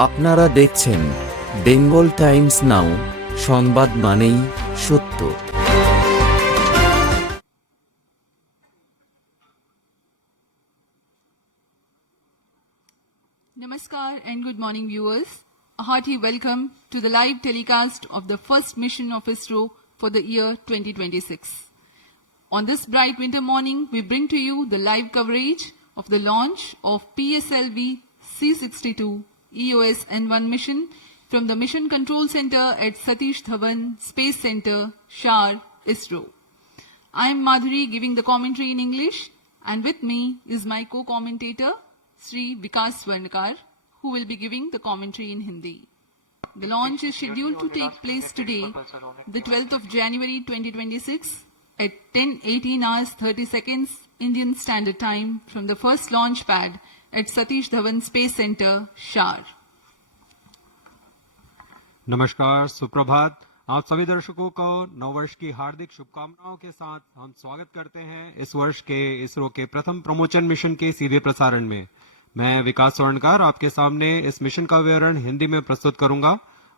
আপনারা দেখছেন Bengal Times নাও, সংবাদ মানেই সত্য। Namaskar and good morning viewers. A hearty welcome to the live telecast of the first mission of ISRO for the year 2026. On this bright winter morning, we bring to you the live coverage of the launch of PSLV C-62 EOS N1 mission from the Mission Control Center at Satish Dhawan Space Center, Shar, ISRO. I am Madhuri giving the commentary in English, and with me is my co-commentator, Sri Vikas Swarnakar, who will be giving the commentary in Hindi. The launch is scheduled to take place today, the 12th of January 2026, at 10:18 hours 30 seconds Indian Standard Time from the first launch pad at Satish Dhawan Space Center, Shar. नमस्कार, सुप्रभात। आप सभी दर्शकों को नववर्ष की हार्दिक शुभकामनाओं के साथ हम स्वागत करते हैं इस वर्ष के इसरो के प्रथम प्रमोशन मिशन के सीधे प्रसारण में। मैं विकास स्वर्णकार आपके सामने इस मिशन का विवरण हिंदी में प्रस्तुत करूंगा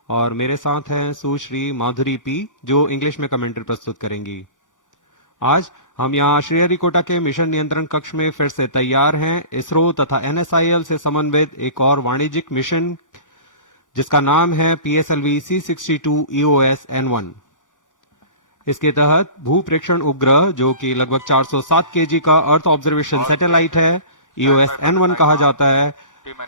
और मेरे साथ हैं सुश्री माधुरी पी, जो इंग्लिश में कमेंट्री प्रस्तुत करेंगी। आज हम यहाँ श्रीहरिकोटा के मिशन नियंत्रण कक्ष में फिर से तैयार हैं इसरो तथा NSIL से समन्वित एक और वाणिज्यिक मिशन जिसका नाम है PSLV C-62 EOS N1। इसके तहत भू प्रेक्षण उपग्रह, जो कि लगभग 407 kg का अर्थ ऑब्जर्वेशन सैटेलाइट है, EOS N1 कहा जाता है,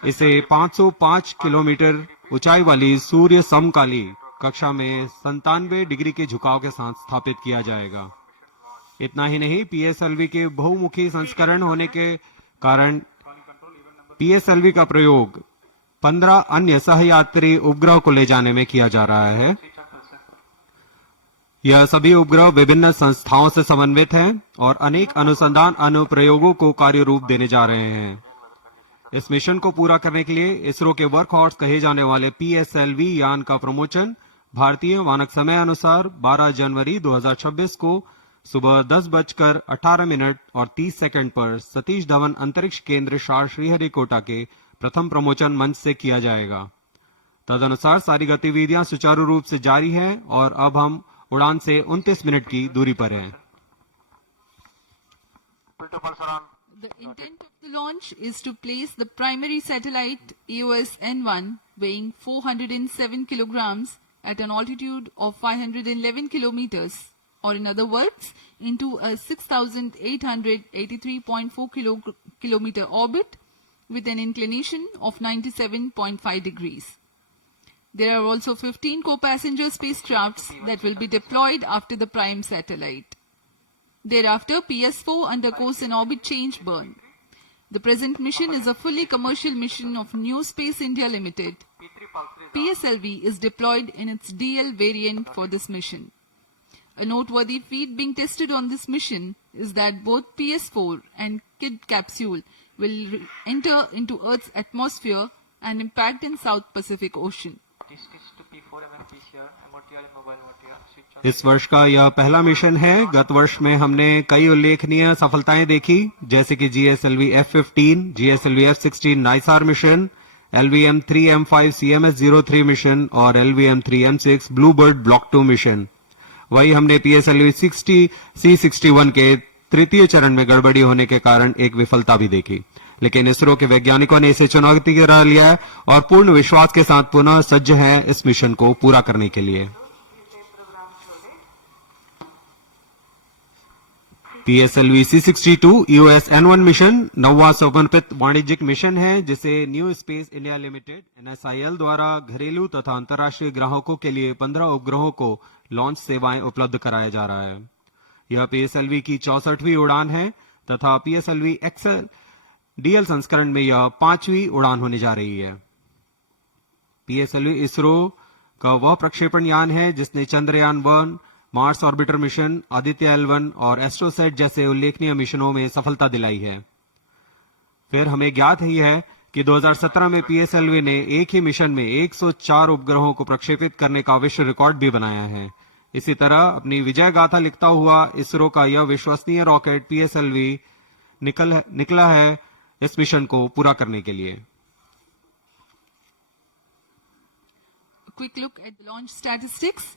इसे 505 किलोमीटर ऊंचाई वाली सूर्य समकाली कक्षा में 97 डिग्री के झुकाव के साथ स्थापित किया जाएगा। इतना ही नहीं, PSLV के बहुमुखी संस्करण होने के कारण PSLV का प्रयोग 15 अन्य सहयात्री उपग्रह को ले जाने में किया जा रहा है। यह सभी उपग्रह विभिन्न संस्थाओं से समन्वित हैं और अनेक अनुसंधान अनुप्रयोगों को कार्य रूप देने जा रहे हैं। इस मिशन को पूरा करने के लिए इसरो के वर्क हॉर्स कहे जाने वाले PSLV यान का प्रमोशन भारतीय मानक समय अनुसार 12 जनवरी 2026 को सुबह 10:18:30 पर सतीश धवन अंतरिक्ष केंद्र शार श्रीहरिकोटा के प्रथम प्रमोशन मंच से किया जाएगा। तदनुसार सारी गतिविधियां सुचारू रूप से जारी हैं और अब हम उड़ान से 29 मिनट की दूरी पर हैं। The intent of the launch is to place the primary satellite EOS N1 weighing 407 kilograms at an altitude of 511 kilometers, or in other words, into a 6,883.4 kilometer orbit with an inclination of 97.5 degrees. There are also 15 co-passenger spacecrafts that will be deployed after the prime satellite. Thereafter, PS4 undergoes an orbit change burn. The present mission is a fully commercial mission of New Space India Limited. PSLV is deployed in its DL variant for this mission. A noteworthy feat being tested on this mission is that both PS4 and KID capsule will enter into Earth's atmosphere and impact in South Pacific Ocean. इस वर्ष का यह पहला mission है। गत वर्ष में हमने कई उल्लेखनीय सफलताएं देखी, जैसे कि GSLV F-15, GSLV F-16 NISAR mission, LVM-3M5 CMS-03 mission और LVM-3M6 ब्लूबर्ड ब्लॉक 2 मिशन। वही हमने PSLV C-61 के तृतीय चरण में गड़बड़ी होने के कारण एक विफलता भी देखी, लेकिन इसरो के वैज्ञानिकों ने इसे चुनौती करा लिया है और पूर्ण विश्वास के साथ पुनः सज्ज हैं इस मिशन को पूरा करने के लिए। PSLV C-62 EOS N1 mission नौवां समर्पित वाणिज्यिक मिशन है, जिसे new space India limited NSIL द्वारा घरेलू तथा अंतर्राष्ट्रीय ग्राहकों के लिए 15 उपग्रहों को लॉन्च सेवाएं उपलब्ध कराया जा रहा है। यह PSLV की 64वीं उड़ान है तथा PSLV XL DL संस्करण में यह 5वीं उड़ान होने जा रही है। PSLV इसरो का वह प्रक्षेपण यान है जिसने Chandrayaan 1, Mars orbiter mission, Aditya L1 और एस्ट्रोसेट जैसे उल्लेखनीय मिशनों में सफलता दिलाई है। फिर हमें ज्ञात ही है कि 2017 में PSLV ने एक ही मिशन में 104 उपग्रहों को प्रक्षेपित करने का विश्व रिकॉर्ड भी बनाया है। इसी तरह अपनी विजय गाथा लिखता हुआ इसरो का यह विश्वसनीय रॉकेट PSLV निकला है इस मिशन को पूरा करने के लिए। quick look at the launch statistics.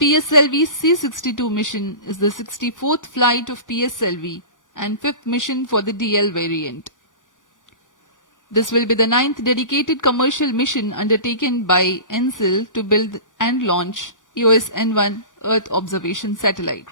PSLV C-62 mission is the 64th flight of PSLV and 5th mission for the DL variant. This will be the 9th dedicated commercial mission undertaken by ENSIL to build and launch EOS N1 Earth observation satellite.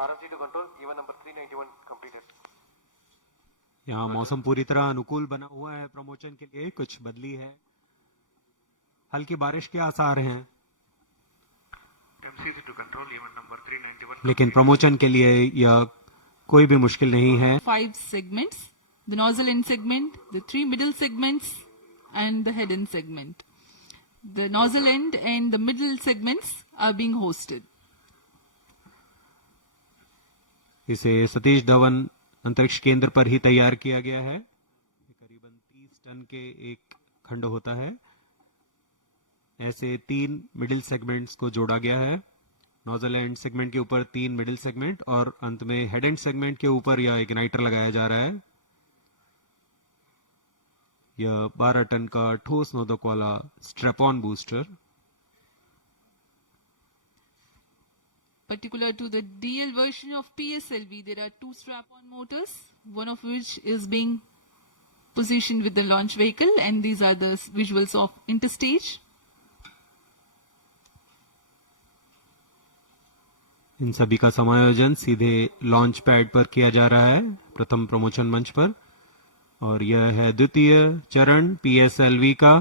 RFG to control, even number 391 completed. यहाँ मौसम पूरी तरह अनुकूल बना हुआ है promotion के लिए, कुछ बदली है, हल्की बारिश के आसार हैं, MCC to control, even number 391. लेकिन प्रमोशन के लिए यह कोई भी मुश्किल नहीं है. 5 segments, the nozzle end segment, the 3 middle segments and the head end segment. The nozzle end and the middle segments are being hosted. इसे सतीश धवन अंतरिक्ष केंद्र पर ही तैयार किया गया है. ये करीबन 30 टन के एक खंड होता है. ऐसे 3 मिडिल सेगमेंट्स को जोड़ा गया है. नोजल एंड सेगमेंट के ऊपर 3 मिडिल सेगमेंट और अंत में हेड एंड सेगमेंट के ऊपर यह इग्नाइटर लगाया जा रहा है. यह 12 टन का ठोस नोदक वाला strap on booster. Particular to the DL version of PSLV, there are 2 strap-on motors, one of which is being positioned with the launch vehicle, and these are the visuals of interstage. इन सभी का समायोजन सीधे launch pad पर किया जा रहा है प्रथम प्रमोशन मंच पर, और यह है द्वितीय चरण PSLV का.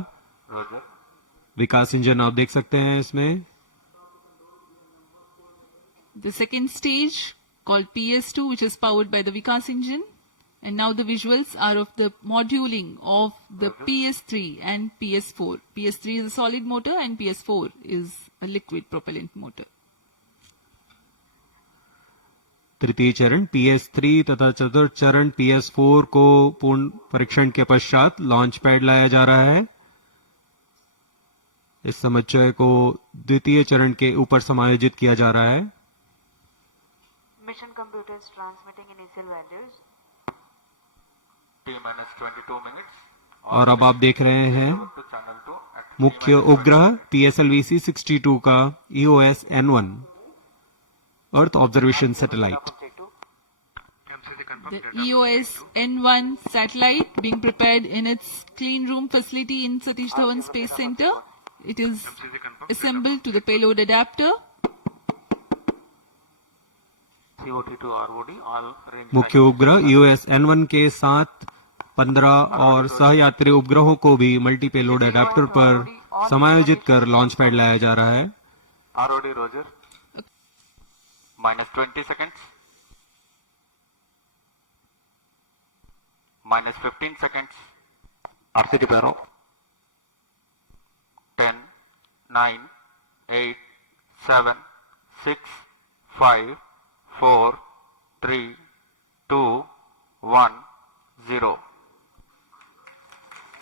Roger. विकास इंजन आप देख सकते हैं इसमें. The second stage called PS2, which is powered by the Vikas engine, and now the visuals are of the moduling of the PS3 and PS4. PS3 is a solid motor and PS4 is a liquid propellant motor. तृतीय चरण PS3 तथा चतुर्थ चरण PS4 को पूर्ण परीक्षण के पश्चात लॉन्च पैड लाया जा रहा है. इस समुच्चय को द्वितीय चरण के ऊपर समायोजित किया जा रहा है. Mission computers transmitting initial values. T minus 22 minutes. और अब आप देख रहे हैं To channel 2 at मुख्य उपग्रह PSLV C-62 का EOS N1 earth observation satellite. MCC confirmed. The EOS N1 satellite being prepared in its clean room facility in Satish Dhawan Space Center. It is assembled to the payload adapter. COT to ROD, all range. मुख्य उपग्रह EOS N1 के साथ 15 और सहयात्री उपग्रहों को भी multi payload adapter पर समायोजित कर लॉन्च पैड लाया जा रहा है. ROD, Roger. Minus 20 seconds. Minus 15 seconds. RCT Barrow. 10, 9, 8, 7, 6, 5, 4, 3, 2, 1, 0.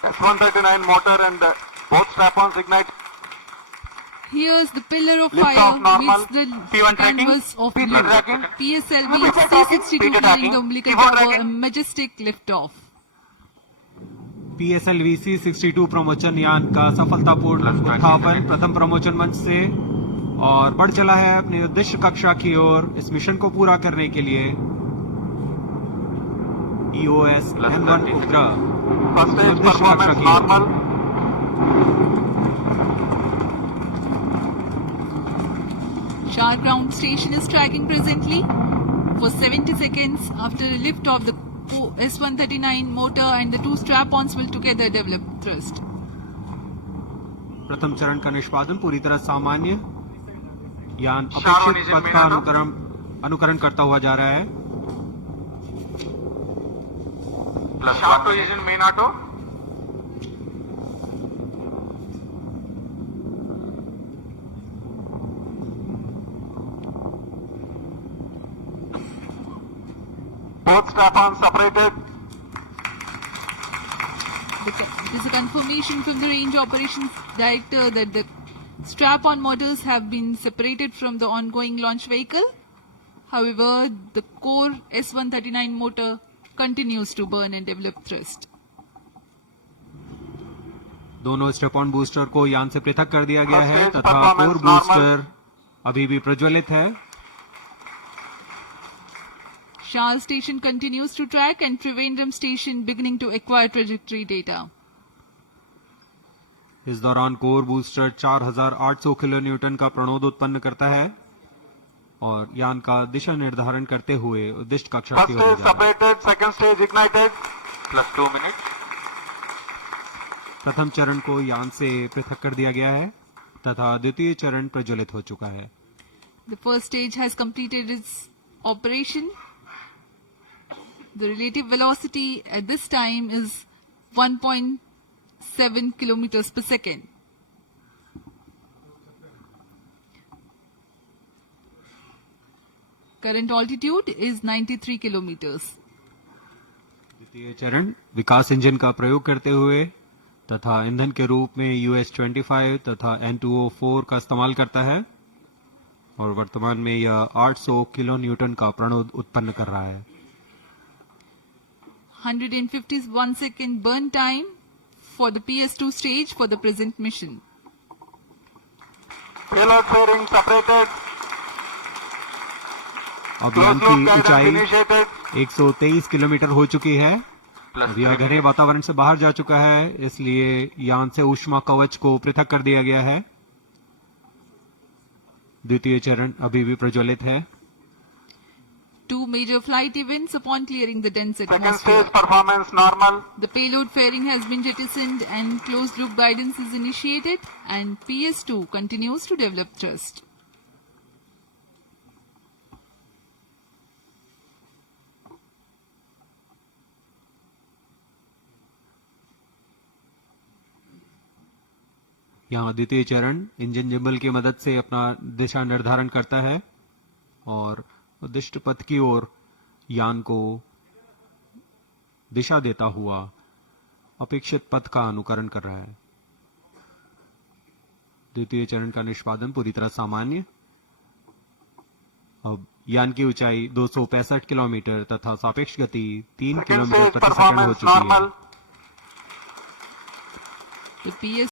S139 motor and both strap-ons ignite. Here's the pillar of Lift fire off normal. meets the P1 tracking. canvas of P2 blue. tracking. PSLV P2 tracking. C-62 P2 carrying tracking. the umbilical P4 tower, a tracking. majestic liftoff. PSLV C-62 प्रमोचन यान का सफलतापूर्ण उत्थापन प्रथम प्रमोचन मंच से और बढ़ चला है अपने उद्देश्य कक्षा की ओर. इस मिशन को पूरा करने के लिए EOS N1 उपग्रह First stage उद्देश्य कक्षा performance की ओर. normal. Shah ground station is tracking presently for 70 seconds after a lift of the S139 motor, and the 2 strap-ons will together develop thrust. प्रथम चरण का निष्पादन पूरी तरह सामान्य. यान अपेक्षित पथ का अनुकरण करता हुआ जा रहा है. Plus shaft position main auto. Both strap-ons separated. It is a confirmation from the Range Operations Director that the strap-on motors have been separated from the ongoing launch vehicle. However, the core S139 motor continues to burn and develop thrust. दोनों step on booster को यान से पृथक कर दिया गया है तथा कोर बूस्टर अभी भी प्रज्वलित है। Shah station continues to track and Trivandrum station beginning to acquire trajectory data. इस दौरान कोर बूस्टर 4800 किलो न्यूटन का प्रणोद उत्पन्न करता है और यान का दिशा निर्धारण करते हुए उद्दिष्ट कक्षा की ओर जा रहा है। separated, second stage ignited, plus 2 minutes. प्रथम चरण को यान से पृथक कर दिया गया है तथा द्वितीय चरण प्रज्वलित हो चुका है। The first stage has completed its operation. The relative velocity at this time is 1.7 kilometers per second. Current altitude is 93 kilometers. द्वितीय चरण विकास इंजन का प्रयोग करते हुए तथा ईंधन के रूप में US-25 तथा N2O4 का इस्तेमाल करता है और वर्तमान में यह 800 किलो न्यूटन का प्रणोद उत्पन्न कर रहा है। 151 second burn time for the PS2 stage for the present mission. Payload fairing separated. अब यान Close loop की guidance ऊंचाई initiated. 123 किलोमीटर हो चुकी है। अब यह घने वातावरण से बाहर जा चुका है, इसलिए यान से ऊष्मा कवच को पृथक कर दिया गया है। द्वितीय चरण अभी भी प्रज्वलित है। Two major flight events upon clearing the dense Second atmosphere. stage performance normal. The payload fairing has been jettisoned and closed loop guidance is initiated and PS2 continues to develop thrust. यहाँ द्वितीय चरण engine gimbal की मदद से अपना दिशा निर्धारण करता है और उद्दिष्ट पथ की ओर यान को दिशा देता हुआ अपेक्षित पथ का अनुकरण कर रहा है। द्वितीय चरण का निष्पादन पूरी तरह सामान्य। अब यान की ऊंचाई 265 किलोमीटर तथा सापेक्ष गति 3 Second किलोमीटर stage प्रति सेकंड हो performance चुकी है। normal. The PS